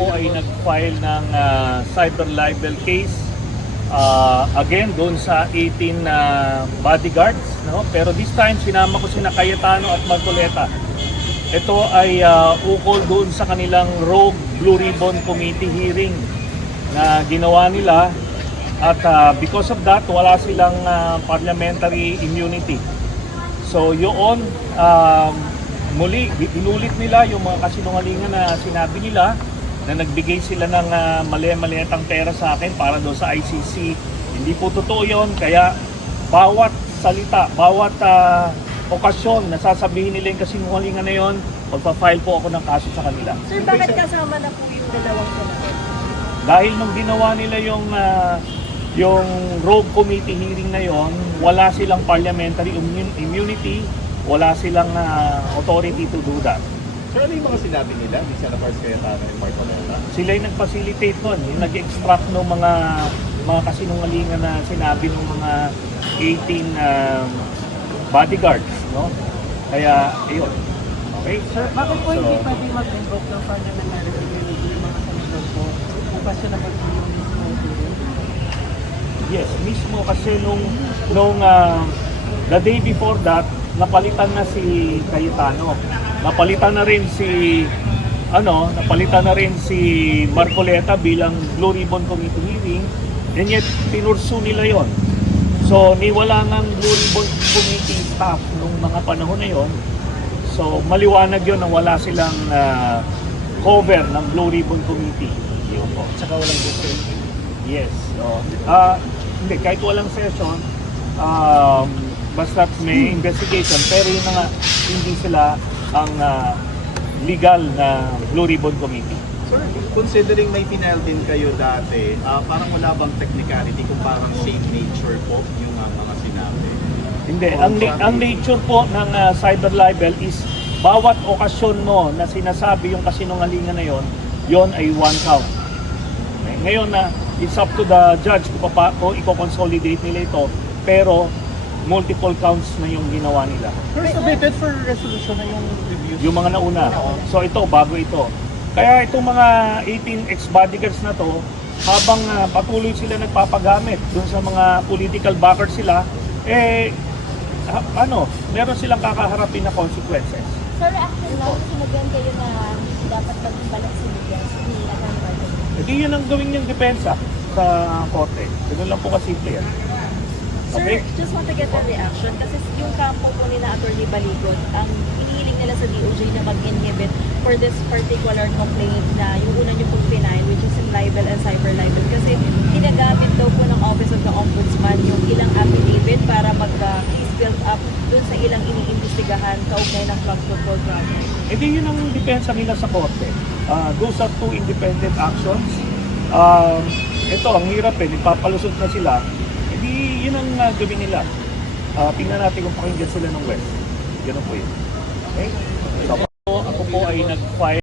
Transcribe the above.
po ay nag-file ng cyber libel case again doon sa 18 bodyguards, no? Pero this time sinama ko sina Cayetano at Marcoleta. Ito ay ukol doon sa kanilang Rogue Blue Ribbon Committee hearing na ginawa nila at because of that wala silang parliamentary immunity. So yun, muli inulit nila yung mga kasinungalingan na sinabi nila na nagbigay sila ng mali-maliitang pera sa akin para doon sa ICC. Hindi po totoo yun, kaya bawat salita, bawat okasyon na sasabihin nila yung kasinungalingan na yun, magpa-file po ako ng kaso sa kanila. Sir, bakit kasama na po yung dalawang senador? Dahil nung ginawa nila yung Rogue Committee hearing na yon, wala silang parliamentary immunity, wala silang authority to do that. Sir, ano yung mga sinabi nila? Di sila first Cayetano and Marcoleta? Sila yung nag-facilitate nun, yung nag-extract ng mga kasinungalingan na sinabi ng mga 18 bodyguards, no? Kaya, ayun. Okay? Sir, bakit po hindi pwede mag-invoke ng parliamentary immunity yung mga senador po? Kung kasi naman po yung mismo hearing? Yes, mismo kasi nung the day before that, napalitan na si Cayetano. Napalitan na rin si Marcoleta bilang Blue Ribbon Committee hearing, and yet pinursu nila yon. So niwala ng Blue Ribbon Committee staff nung mga panahon na yon. So maliwanag yon na wala silang cover ng Blue Ribbon Committee. Yun po. Tsaka walang session? Yes. So, hindi, kahit walang session, basta may investigation, pero yun na nga, hindi sila ang legal na Blue Ribbon Committee. Sir, considering may final din kayo dati, parang wala bang technicality kung parang same nature po yung mga sinabi? Hindi, ang nature po ng cyber libel is bawat okasyon mo na sinasabi yung kasinungalingan na yon ay one count. Okay? Ngayon na it's up to the judge kung i-consolidate nila ito, pero multiple counts na yung ginawa nila. Sir, submitted for resolution na yung review? Yung mga nauna. So ito, bago ito. Kaya itong mga 18 ex-bodyguards na to, habang patuloy sila nagpapagamit dun sa mga political backers sila, meron silang kakaharapin na consequences. Sir, after now, sinagyan kayo na dapat magbalat sa media, hindi na ng parliament. Hindi yun ang gawin niyang depensa sa korte. Ganun lang po kasimple yan. Sir, Okay? just want to get a reaction kasi yung kampo po nila Atty. Baligot, ang hinihiling nila sa DOJ na mag-inhibit for this particular complaint na yung una nyo pong final, which is in libel and cyber libel, kasi ginagamit daw po ng Office of the Ombudsman yung ilang affidavit para mag-case build up dun sa ilang iniimbestigahan kaugnay ng flood control project. Hindi yun ang depensa nila sa korte. Those are two independent actions. Ito, ang hirap nagpapalusot na sila. Hindi yun ang gawin nila. Tingnan natin kung pakinggan sila ng West. Ganun po yun. Okay? So, ako po ay nag-file